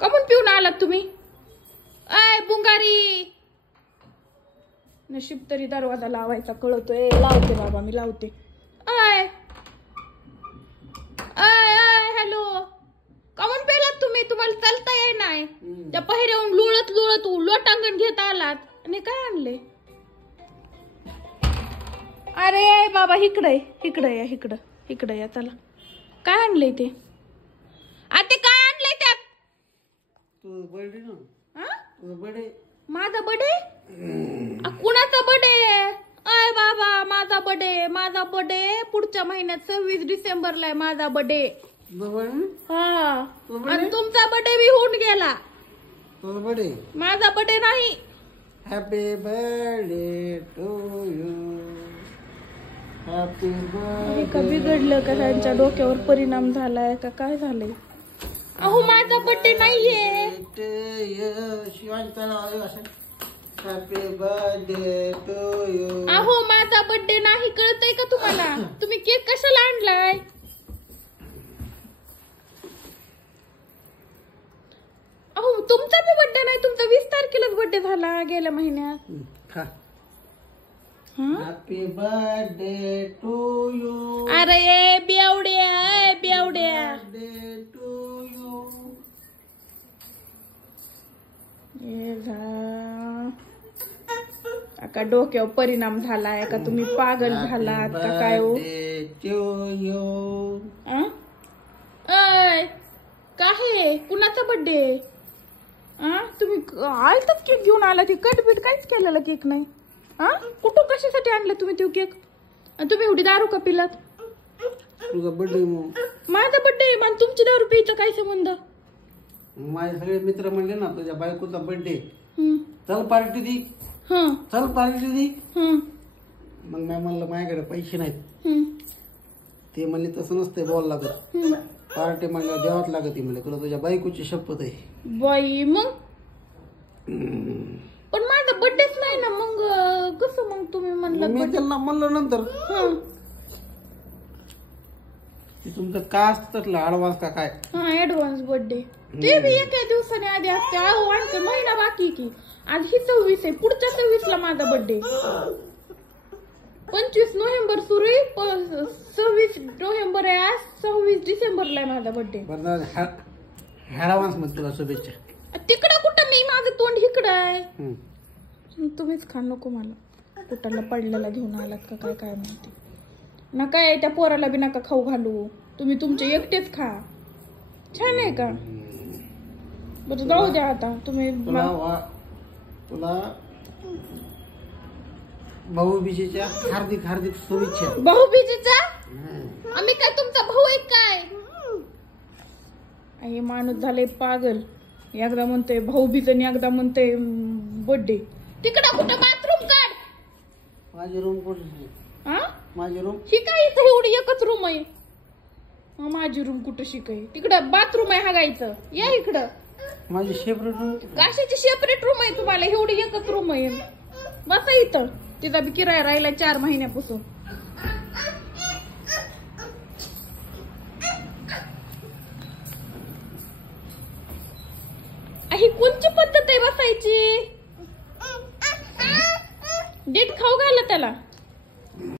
कमून पिऊन आलात तुम्ही? आय बुंगारी, नशीब तरी दरवाजा लावायचा कळतोय. लावते बाबा, मी लावते. आय आय आय हॅलो, कमून पेलात तुम्ही? तुम्हाला चालता येई नाही. त्या पहिऱ्याहून लुळत लुळत लोटांगण घेत आलात आणि काय आणले? अरे बाबा इकडे इकडे या, इकडं इकडे या. चला, काय आणलंय ते? आता काय आणलंय त्यात? तुझं बर्थडे ना? तुझं बर्थडे? माझा बर्थडे? कुणाचा बर्थडे? अय बाबा, माझा बर्थडे, माझा बर्थडे पुढच्या महिन्यात 26 डिसेंबरला आहे माझा बर्थडे. हा, आणि तुमचा बर्थडे बी होऊन गेला. तुझं बर्थडे? माझा बर्थडे नाही. Happy birthday to you. Happy birthday. का बिघडलं का? त्यांच्या डोक्यावर परिणाम झालाय का? काय झालंय? अहो माझा बर्थडे नाहीये. Happy birthday to you. अहो माझा बर्थडे नाही, कळतंय का तुम्हाला? तुम्ही केक कशाला आणलाय? अहो तुमचा बी बर्थडे नाही, तुमचा 20 तारखेलाच बर्थडे झाला गेल्या महिन्यात. Happy birthday to you. अरे बेवड्या, बेवड्या. Birthday to you. का डोक्यावर परिणाम झालाय का? तुम्ही पागल झालात का काय? काय कुणाचा बर्थडे? तुम्ही आलताच केक घेऊन आला की कटबीट काहीच केलेला केक नाही. कुठून कशासाठी आणलं तुम्ही तो केक? तुम्ही एवढी दारू का पिलात? तुझा बर्थडे? माझा बर्थडे मग तुमची दारू प्यायचा काय संबंध? माझे सगळे मित्र म्हणले ना तुझ्या बायकोचा बर्थडे, चल पार्टी दी, चल पार्टी दी. मग मी म्हणलं माझ्याकडे पैसे नाहीत. ते म्हणले तसं नसतंय बोल लागत, पार्टी म्हणलं देवात लागत. म्हणले तुला तुझ्या बायकोची शपथ आहे. बाई मग पण माझा बर्थडेच नाही ना, मग कसं? मग तुम्ही म्हणलं? मी त्यांना म्हणलं नंतर तुमचं का असतं ऍडव्हान्स का काय? ऍडव्हान्स बर्थडे ते बी एका दिवसाने आधी असते. अहो आणखी महिना बाकी की. आज ही 26 आहे, पुढच्या 26 ला माझा बर्थडे. 25 नोव्हेंबर सुरू आहे, 26 नोव्हेंबर आहे आज, 26 डिसेंबरला आहे माझा बर्थडे. ऍडव्हान्स मध्ये तुला शुभेच्छा. तिकडं कुठं? मी माझं तोंड इकडं आहे. तुम्हीच खा, नको मला. कुठाला पडलेला घेऊन आलात का काय? काय माहिती ना. काय त्या पोराला बी नका खाऊ घालू, तुम्ही तुमचे एकटेच खा. छान आहे का? बरं जाऊ द्या आता. तुम्ही तुला भाऊबीजेच्या हार्दिक हार्दिक शुभेच्छा. भाऊबीजेचा? आम्ही काय तुमचा भाऊ आहे काय? हे माणूस झाले पागल. एकदा म्हणतोय भाऊबीज आणि एकदा म्हणतोय बर्थडे. तिकडं कुठं बाथरूम काढ. माझी रूम कुठे? माझी रूम ही काय? इथं एवढी एकच रूम आहे. माझी रूम कुठं शिकाय? तिकडं बाथरूम आहे हागायचं. या इकडं. माझी सेपरेट रूम. कशाची सेपरेट रूम आहे तुम्हाला? एवढी एकच रूम आहे. बसा इथं. तिचा बी किराया राहिला 4 महिन्यापासून. ही कोणची पद्धत आहे बसायची? देत खाऊ घाला त्याला.